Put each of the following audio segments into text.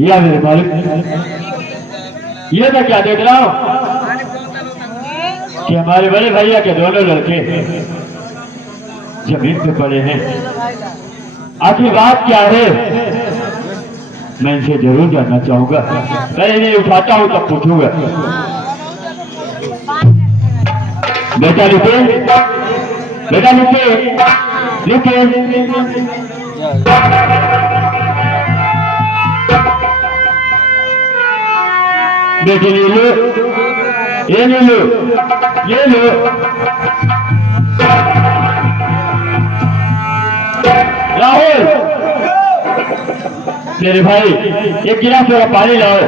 या मेरे मालिक, ये मैं क्या देख रहा हूँ कि हमारे बड़े भैया के दोनों लड़के जमीन पे पड़े हैं। आखिर बात क्या है, मैं इनसे जरूर जानना चाहूंगा। मैं इन्हें उठाता हूँ तब पूछूंगा। बेटा लिखे, बेटा लिखे, लिखे। बेटे ले लो, ये ले लो, ये लो। राहुल, मेरे भाई एक गिलास थोड़ा पानी लाओ।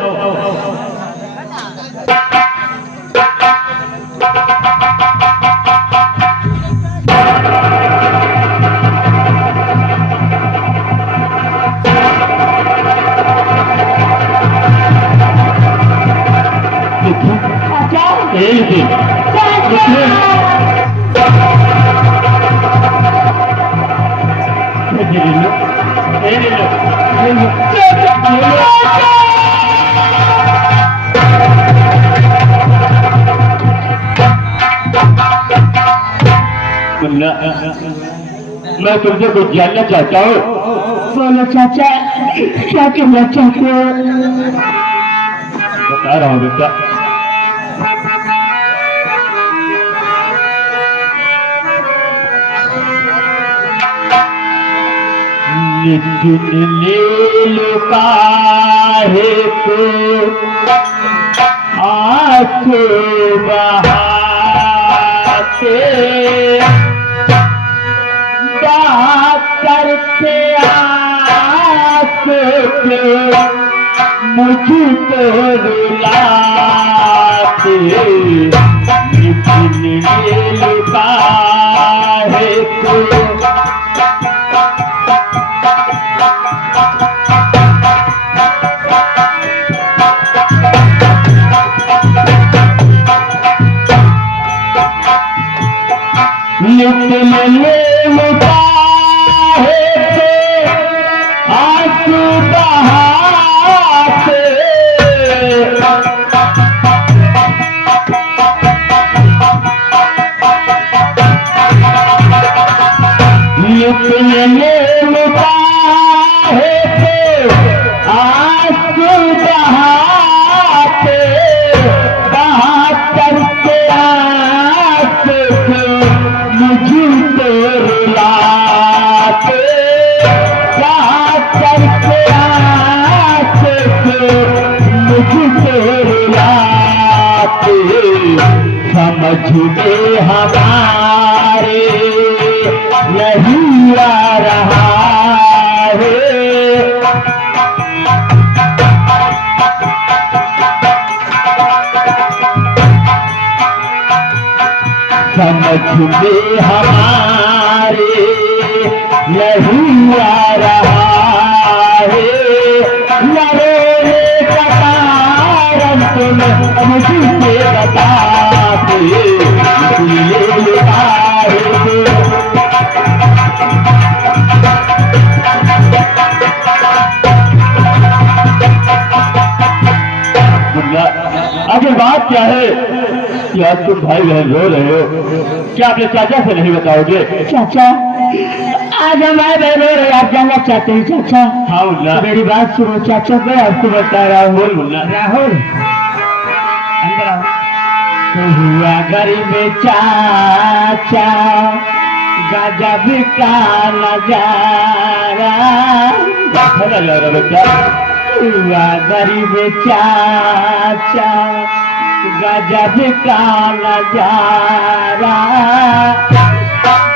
मैं तुमसे कुछ जानना चाहता हूँ। बोलो चाचा, क्या कहना चाहते हो? बता रहा हूँ बेटा। नितिन लुका है तो आंसू बहाते, करते आंसू मुझको रुलाते। नितिन लुका है तो नितिन लुका है तो आंसू बहाते, नितिन लुका है तो आंसू बहाते, करके आंसू मुझको रुलाते, करके आंसू मुझको रुलाते। समझ में हमारे नहीं आ रहा है, समझ में हमारे नहीं आ रहा है। लड़ने का कारण तुम मुझसे बताते, इसलिए लिखा है। आखिर बात क्या है कि आज तुम भाई बहन रो रहे हो? क्या अपने चाचा से नहीं बताओगे? चाचा, आज हमारे बहन रो रहे, आप जानना चाहते हैं चाचा? हाँ मुन्ना, मेरी बात सुनो चाचा, मैं आपको बता रहा हूँ। बोल मुन्ना। राहुल, अंदर आओ। तो हुआ गरीब चाचा, गजब का नजारा। अच्छा लग रहा बेटा। हुआ गरीब चाचा, गजब का नजारा।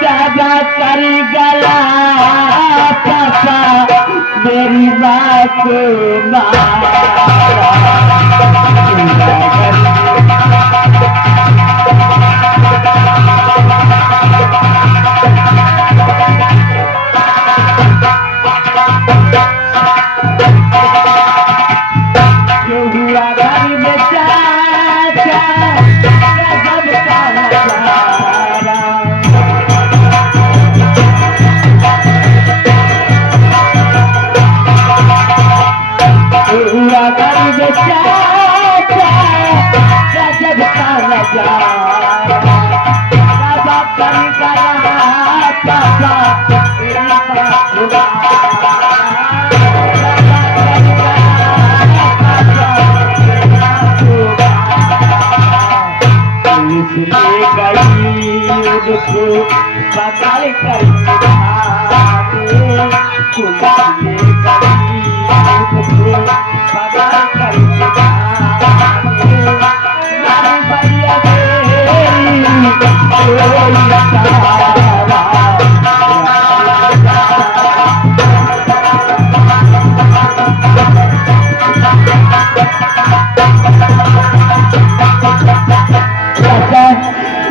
दादा करी गला पापा मेरी बात मारा। तेरी बात होगा पुलिस ले गई उनको बदल कर पुलिस ले गई उनको बदल कर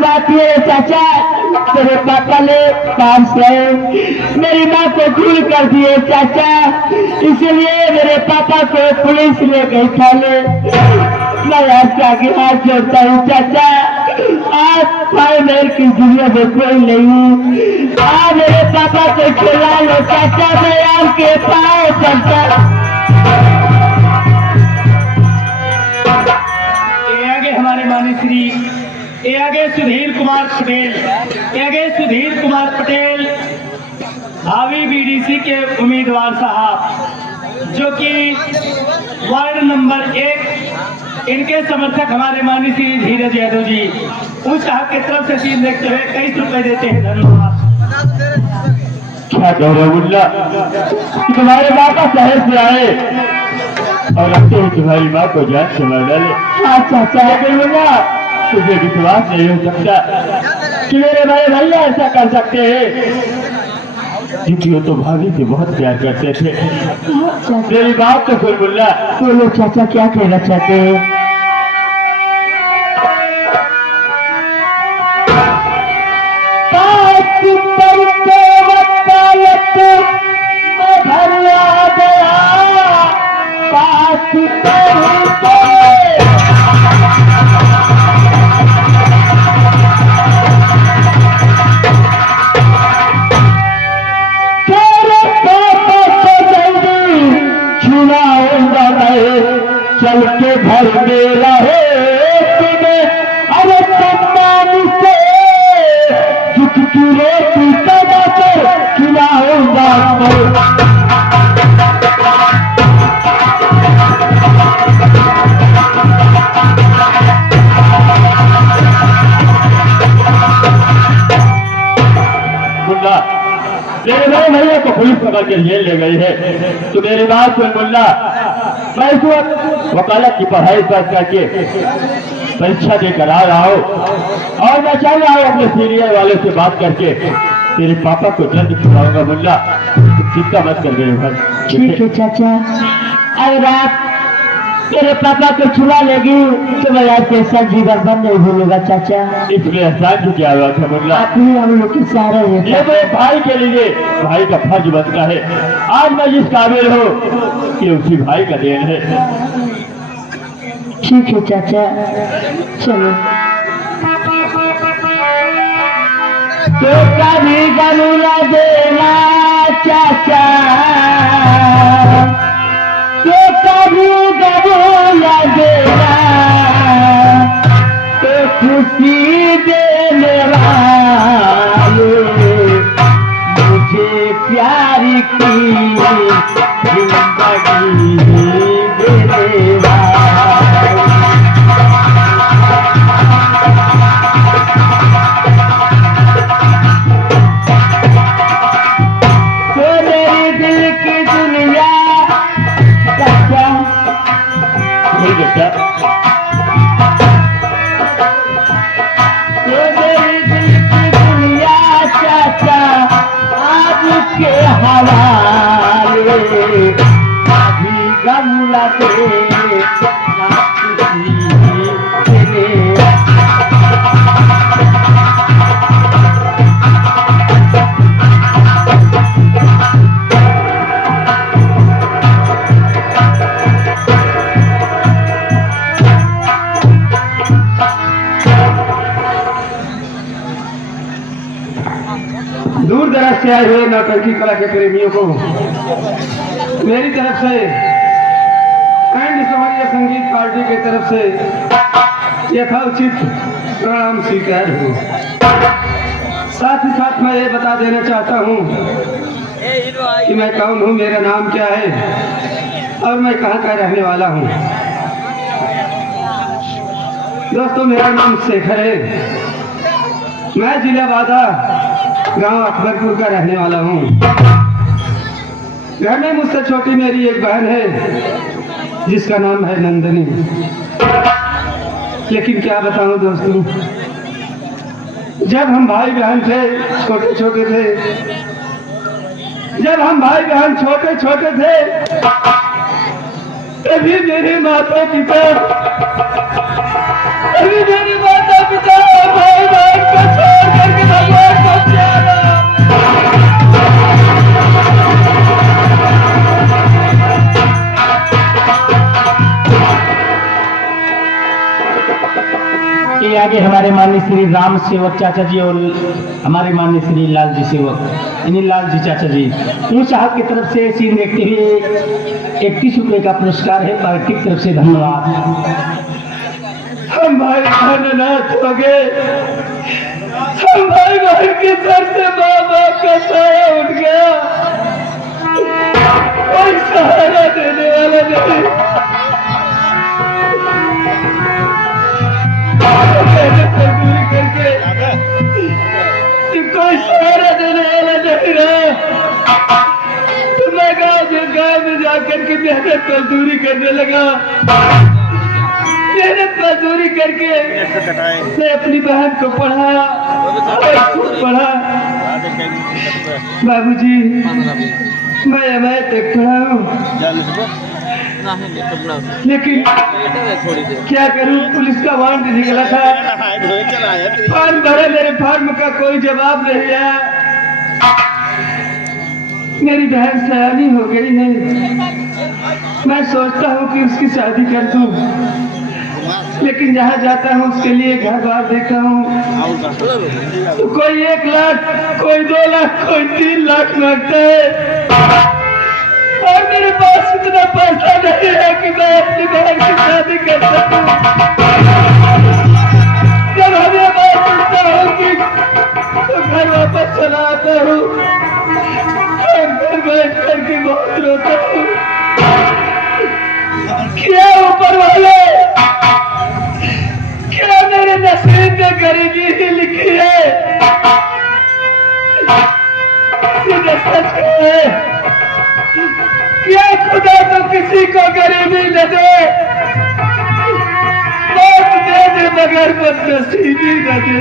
भैया चाचा तेरे पापा ने 500 मेरी माँ को भूल कर दिए चाचा, इसलिए मेरे पापा को पुलिस ले गई थाने। मैं आपके आगे हाथ जोड़ता हूँ चाचा, आप भाई मेरे की दुनिया में कोई नहीं, आप मेरे पापा को खिला लो चाचा, मैं आपके पाँव पड़ता। हमारे माननीय श्री ये आगे सुधीर कुमार पटेल, ये आगे सुधीर कुमार पटेल भावी बीडीसी के उम्मीदवार साहब जो कि वार्ड नंबर 1, इनके समर्थक हमारे माननीय श्री धीरज यादव जी उस साहब की तरफ से 3 देखते हुए 23 रुपए देते हैं। धन्यवाद। क्या कह रहे मुल्ला, तुम्हारे माँ का शहर से आए और रखते ही तुम्हारी माँ को जान से मार डाले। अच्छा अच्छा मुल्ला, तुझे विश्वास नहीं हो सकता कि मेरे भाई भैया ऐसा कर सकते हैं, क्योंकि वो तो भाभी से बहुत प्यार करते थे। मेरी बात तो सुन मुल्ला। तो लोग चाचा क्या कहना चाहते हैं? चल के घर में रहे तुम्हें, अरे सम्मान से झुकती रोटी कदा से खिलाऊंगा मुल्ला। मेरे भाई भैया को पुलिस पकड़ के जेल ले गई है, तो मेरी बात सुन मुल्ला, मैं इस वक्त वकालत की पढ़ाई करके परीक्षा देकर आ रहा हूँ और मैं चल रहा हूँ अपने सीनियर वाले से बात करके तेरे पापा को जल्द छुड़ाऊंगा मुल्ला, चिंता मत कर मेरे भाई। ठीक है चाचा, अगर आप मेरे पापा को छुड़ा लेगी तो मैं आपके एहसान जीवन भर नहीं भूलूंगा चाचा। इसमें एहसान की क्या बात है मुल्ला, आप ही हम लोग के सहारा है। ये मेरे भाई के लिए भाई का फर्ज बनता है, आज मैं जिस काबिल हूँ ये उसी भाई का देन है। ठीक है चाचा, चलो। तो कभी गलूला देना चाचा, तो कभी गलूला देना, तो खुशी देने वाले मुझे प्यार की जिंदगी देने वाले। तो मेरी दिल की दुनिया चाचा, नहीं बेटा, तो मेरी दिल की दुनिया चाचा आपके हवाले, अभी गमला दे ना किसी तेरे। दूर दराज से आए हुए नौटंकी कला के प्रेमियों को मेरी तरफ से एंड समरिया संगीत पार्टी की तरफ से यथोचित प्रणाम स्वीकार हो। साथ ही साथ मैं ये बता देना चाहता हूँ कि मैं कौन हूँ, मेरा नाम क्या है और मैं कहाँ का रहने वाला हूँ। दोस्तों, मेरा नाम शेखर है। मैं जिला बादा गांव अकबरपुर का रहने वाला हूँ। घर में मुझसे छोटी मेरी एक बहन है जिसका नाम है नंदनी। लेकिन क्या बताऊं दोस्तों, जब हम भाई बहन थे, छोटे छोटे थे, जब हम भाई बहन छोटे छोटे थे, तभी मेरे माता पिता भाई बहन को छोड़ करके भगवान को प्यारा। ये आगे हमारे माननीय श्री राम सेवक चाचा जी और हमारे माननीय श्री लाल जी सेवक इन्हीं लाल जी चाचा जी इन साहब की तरफ से सीन देखते हुए 31 रुपये का पुरस्कार है। पार्टी की तरफ से धन्यवाद। हम भाई बहन अनाथ हो गए। हम भाई बहन के सर से माँ बाप का साया उठ गया। कोई सहारा देने वाला नहीं। मजदूरी करके कोई सहारा देने वाला नहीं रहा, तो मैं गाँव में जाकर के मेहनत मजदूरी करने लगा। मेहनत मजदूरी करके मैं अपनी बहन को पढ़ाया और खुद पढ़ा। बाबूजी, मैं तक पढ़ा हूँ, लेकिन क्या करूं, पुलिस का वारंट निकला था, फॉर्म भरा, मेरे फॉर्म का कोई जवाब नहीं आया। मेरी बहन सयानी हो गई है। मैं सोचता हूँ कि उसकी शादी कर दूं, लेकिन जहाँ जाता हूँ उसके लिए घर बार देखता हूँ तो कोई 1 लाख, कोई 2 लाख, कोई 3 लाख मांगता है और मेरे पास इतना पैसा नहीं है कि मैं अपनी बहन की शादी कर सकूं। जब हमें बात सुनता हूँ कि तो घर वापस चला आता हूँ और घर बैठ करके बहुत रोता हूँ। क्या ऊपर वाले, क्या मेरे नसीब में गरीबी ही लिखी है? सीधे सच है, क्या खुदा तो किसी को गरीबी न दे, मौत दे दे मगर बदनसीबी न दे।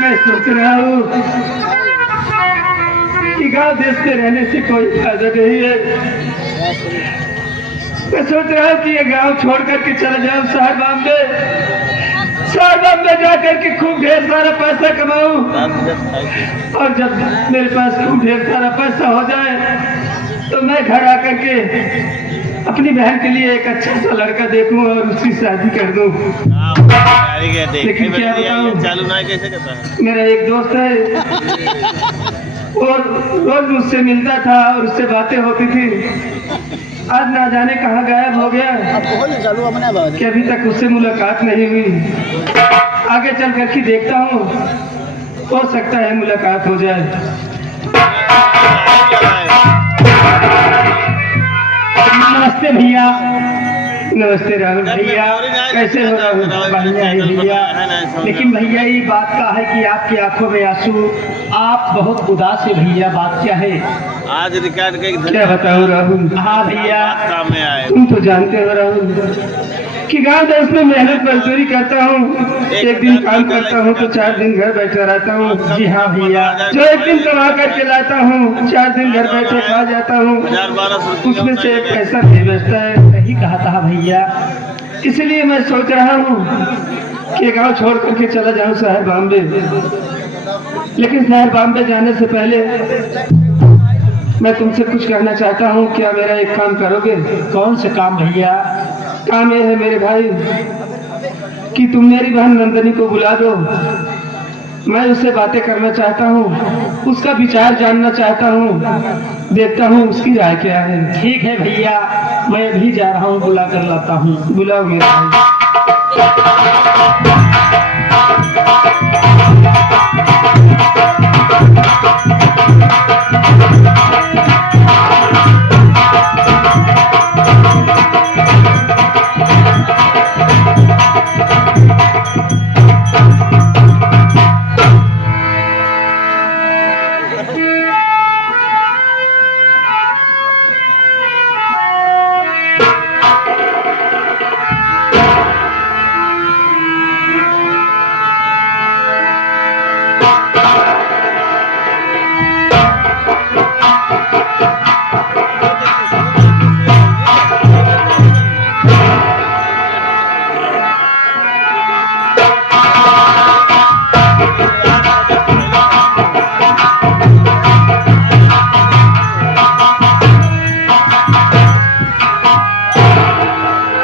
मैं सोच रहा हूँ कि गांव देश में रहने से कोई फायदा नहीं है। मैं सोच रहा हूँ कि ये गांव छोड़ करके चला जाऊं शहर बॉम्बे जाकर के खूब ढेर सारा पैसा कमाऊं, और जब मेरे पास खूब ढेर सारा पैसा हो जाए तो मैं घर आकर के अपनी बहन के लिए एक अच्छा सा लड़का देखूं और उसकी शादी कर दूं। लेकिन क्या बताऊं, मेरा एक दोस्त है और रोज मुझसे मिलता था और उससे बातें होती थी। आज ना जाने कहाँ गायब हो गया कि अभी तक उससे मुलाकात नहीं हुई। आगे चल करके देखता हूँ, हो सकता है मुलाकात हो जाए। नमस्ते भैया। नमस्ते राहुल भैया, कैसे हो राहुल? बढ़िया है भैया। लेकिन भैया ये बात का है कि आपकी आंखों में आंसू, आप बहुत उदास है भैया, बात क्या है? आज रिकॉर्ड के क्या बताऊँ राहुल? हाँ भैया, काम में आए। तुम तो जानते हो राहुल कि गांव देश में मेहनत मजदूरी करता हूँ। एक दिन काम करता हूँ तो 4 दिन घर बैठा रहता हूँ। जी हाँ भैया, जो एक दिन कमा करके लाता हूँ 4 दिन घर बैठे खा जाता हूँ, 1000-1200 उसमें से एक पैसा नहीं बचता है। सही कहा था भैया। इसलिए मैं सोच रहा हूँ कि गांव छोड़ करके चला जाऊँ शहर बॉम्बे। लेकिन शहर बॉम्बे जाने से पहले मैं तुमसे कुछ कहना चाहता हूँ। क्या मेरा एक काम करोगे? कौन से काम भैया? काम ये है मेरे भाई कि तुम मेरी बहन नंदनी को बुला दो मैं उससे बातें करना चाहता हूँ, उसका विचार जानना चाहता हूँ, देखता हूँ उसकी राय क्या है। ठीक है भैया, मैं भी जा रहा हूँ, बुला कर लाता हूँ। बुलाओ मेरा भाई।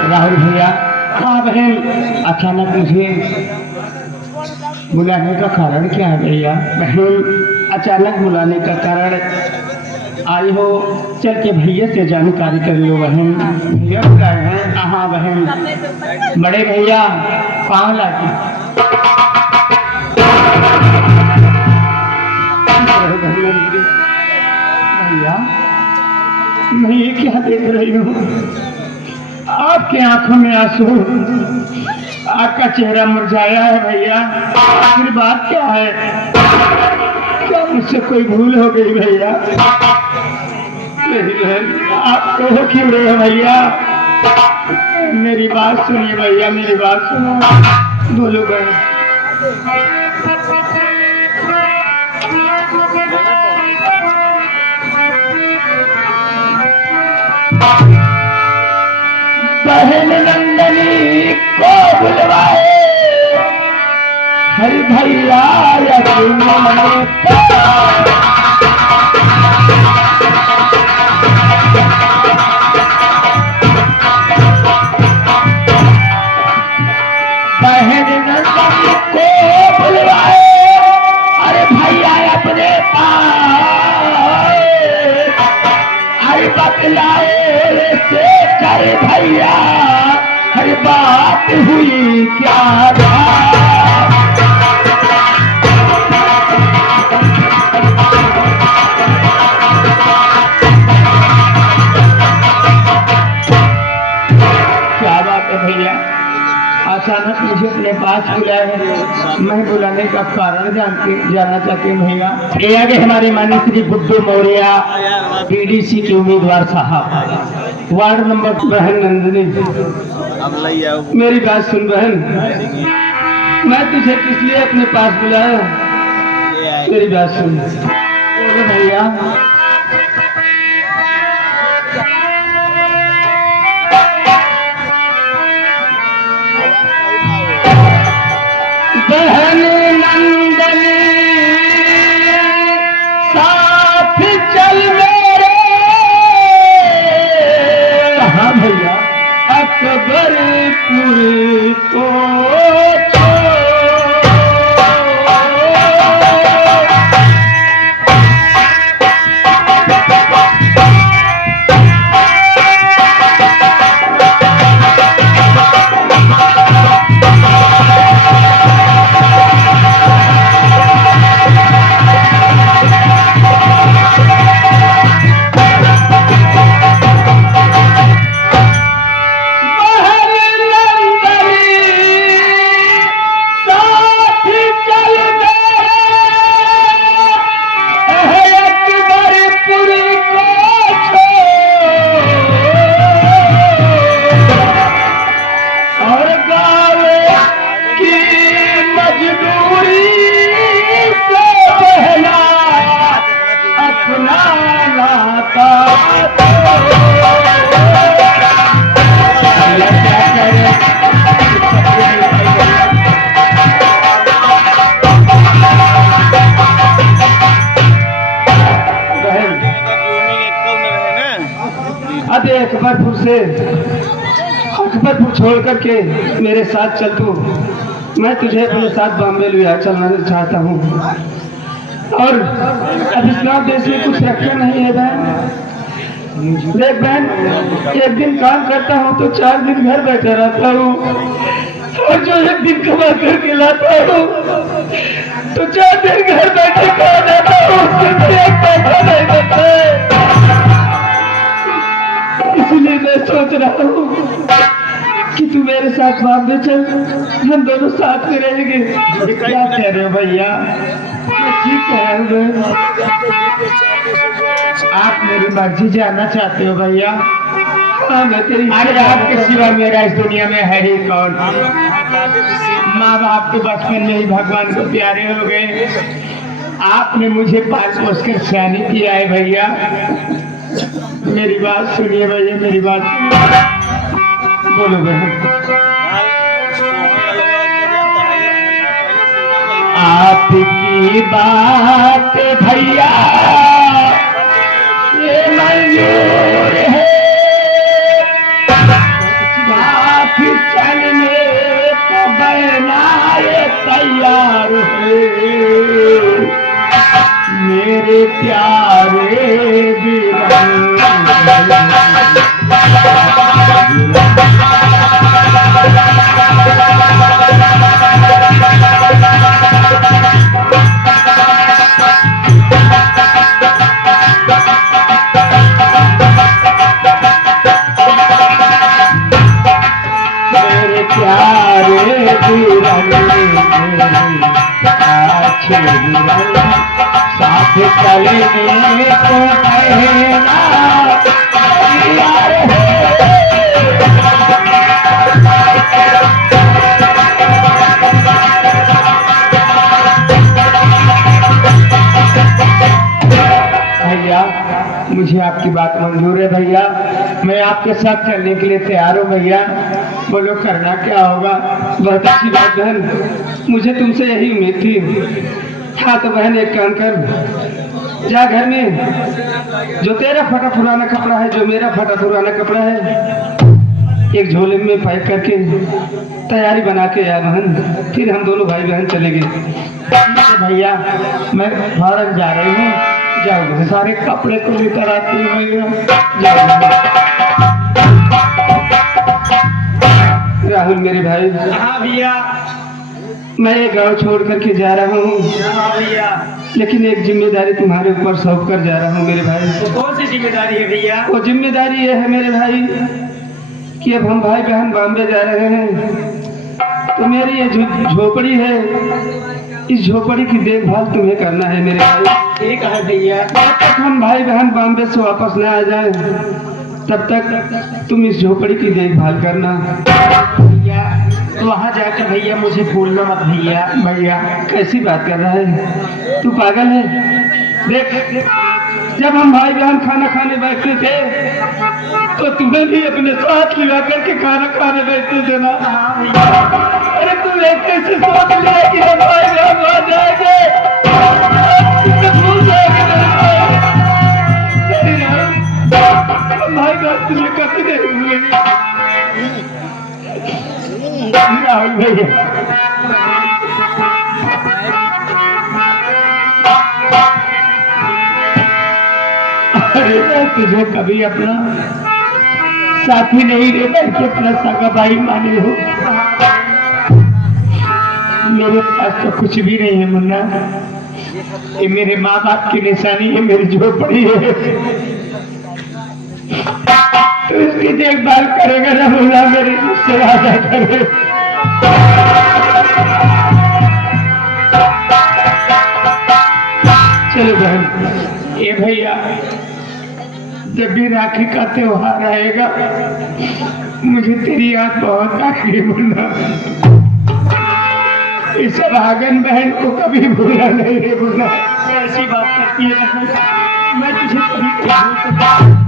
राहुल भैया। हाँ बहन, अचानक मुझे बुलाने का कारण क्या है भैया? बहन, अचानक बुलाने का कारण आई हो, चल के भैया से जानकारी कर लो बहन। भैया बुलाए हैं? हाँ बहन, बड़े भैया पाँव लागी। भैया, मैं ये क्या देख रही हूँ? आपके आंखों में आंसू, आपका चेहरा मुरझाया है भैया। आखिर बात क्या है? क्या मुझसे कोई भूल हो गई भैया? नहीं बहन, आप रो क्यों रहे हो भैया? मेरी बात सुनिए भैया, मेरी बात सुनो। बोलो बहन। बहन नंदनी को बुलवाए हरि भैया बहन नंदनी को बुलवाए अरे भैया अपने पास अरे बतलाए से कर भैया हर बात हुई क्या क्या बात है भैया? अचानक मुझे अपने पास बुलाए। मैं बुलाने का कारण जानना चाहती हूँ भैया। ये आगे हमारे माननीय श्री बुद्धू मौर्य पीडीसी के उम्मीदवार साहब, वार्ड नंबर। बहन नंदिनी, अब लई आओ। मेरी बात सुन बहन। मैं तुझे किस लिए अपने पास बुलाया? मेरी बात सुन। बोलो भैया। बहन नंदनी साथ चल मेरे। हाँ भैया। अकबरपुर को अकबरपुर छोड़ करके मेरे साथ चल तू। मैं तुझे अपने साथ बॉम्बे ले चलना चाहता हूँ और अब इस गाँव देश में कुछ रखा नहीं है बहन। देख बहन, एक दिन काम करता हूँ तो 4 दिन घर बैठे रहता हूँ और जो एक दिन कमा करके लाता हूँ तो 4 दिन घर बैठे खा जाता हूँ, उससे भी एक पैसा नहीं बचता है। इसलिए मैं सोच रहा हूँ कि तू मेरे साथ बॉम्बे चल, हम दोनों साथ में रहेंगे। क्या कह रहे हो भैया? ठीक है, आप मेरी मर्जी जाना चाहते हो भैया? हाँ मैं तेरी अरे आपके सिवा मेरा इस दुनिया में है ही कौन? माँ बाप तो बचपन में ही भगवान को प्यारे हो गए। आपने मुझे पाल पोस कर सैनी किया है भैया। मेरी बात सुनिए भैया, मेरी बात सुनिए। बोलो बहन। आपकी बात भैया ये मंजूर है, आप चलने को बनाए तैयार है मेरे प्यारे वीर। साथ चलने को कहना यार भैया, मुझे आपकी बात मंजूर है भैया। मैं आपके साथ चलने के लिए तैयार हूँ भैया। बोलो करना क्या होगा? बहुत अच्छी बात बहन, मुझे तुमसे यही उम्मीद थी। हाँ तो बहन एक काम कर, जा घर में जो तेरा फटा पुराना कपड़ा है, जो मेरा फटा पुराना कपड़ा है, एक झोले में पैक करके तैयारी बना के आ बहन, फिर हम दोनों भाई बहन चलेंगे। भैया मैं फौरन जा रही हूँ, जाओ सारे कपड़े को लेकर आती हूँ भैया। राहुल मेरे भाई, हाँ भैया। मैं ये गांव छोड़ करके जा रहा हूँ, हाँ भैया। लेकिन एक जिम्मेदारी तुम्हारे ऊपर सौंप कर जा रहा हूँ मेरे भाई। तो कौन सी जिम्मेदारी है भैया? वो जिम्मेदारी ये है मेरे भाई कि अब हम भाई बहन बॉम्बे जा रहे हैं, तो मेरी ये झोपड़ी है, इस झोपड़ी की देखभाल तुम्हें करना है मेरे भाई। ठीक है भैया। जब तक हम भाई बहन बॉम्बे से वापस न आ जाए तब तक तुम इस झोपड़ी की देखभाल करना। भैया वहाँ जाकर भैया मुझे भूलना मत भैया। भैया कैसी बात कर रहा है, तू पागल है? देख, जब हम भाई बहन खाना खाने बैठते थे तो तुम्हें भी अपने साथ लगा करके खाना खाने बैठते थे ना? हाँ भैया। अरे तुम एक कैसे सोच लिया कि हम भाई बहन वहाँ जाएंगे, भूल जाएंगे मेरे भाई। नहीं यार, हम भाई बहन तुझे कभी नहीं भूलेंगे। राहुल भैया अरे मैं तुझे कभी अपना साथी नहीं रे, बल्कि अपना सगा भाई माने हो। मेरे पास तो कुछ भी नहीं है मुन्ना, ये मेरे माँ बाप की निशानी है, मेरी झोपड़ी है। तो इसकी देखभाल करेगा ना मुन्ना, मेरी मुझसे वादा करे। चलो बहन। ये भैया जब भी राखी का त्योहार आएगा मुझे तेरी याद बहुत आएगी मुन्ना। इस भागन बहन को कभी भूला नहीं है मुन्ना। ऐसी बात करती है मैं तुझे कभी नहीं भूल सकता।